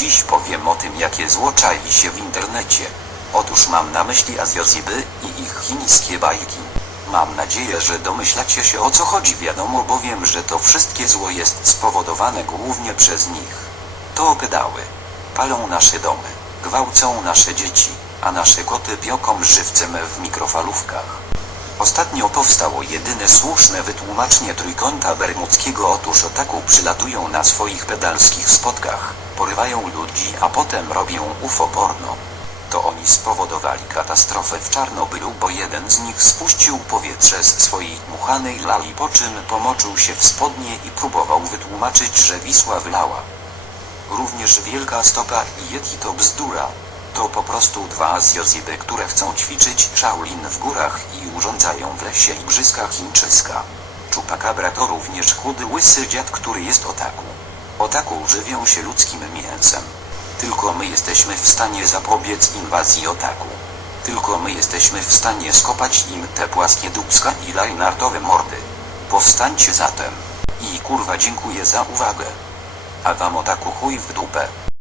Dziś powiem o tym, jakie zło czai się w internecie. Otóż mam na myśli Azjoziby i ich chińskie bajki. Mam nadzieję, że domyślacie się o co chodzi. Wiadomo bowiem, że to wszystkie zło jest spowodowane głównie przez nich. To pedały. Palą nasze domy, gwałcą nasze dzieci, a nasze koty pioką żywcem w mikrofalówkach. Ostatnio powstało jedyne słuszne wytłumaczenie trójkąta bermudzkiego. Otóż otaku przylatują na swoich pedalskich spotkach, porywają ludzi, a potem robią UFO porno. To oni spowodowali katastrofę w Czarnobylu, bo jeden z nich spuścił powietrze z swojej dmuchanej lali, po czym pomoczył się w spodnie i próbował wytłumaczyć, że Wisła wylała. Również Wielka Stopa i Yeti to bzdura. To po prostu dwa Azjoziby, które chcą ćwiczyć Shaolin w górach i urządzają w lesie igrzyska chińczyska. Chupacabra to również chudy łysy dziad, który jest otaku. Otaku żywią się ludzkim mięsem. Tylko my jesteśmy w stanie zapobiec inwazji otaku. Tylko my jesteśmy w stanie skopać im te płaskie dubska i lajnartowe mordy. Powstańcie zatem. I kurwa dziękuję za uwagę. A wam otaku chuj w dupę.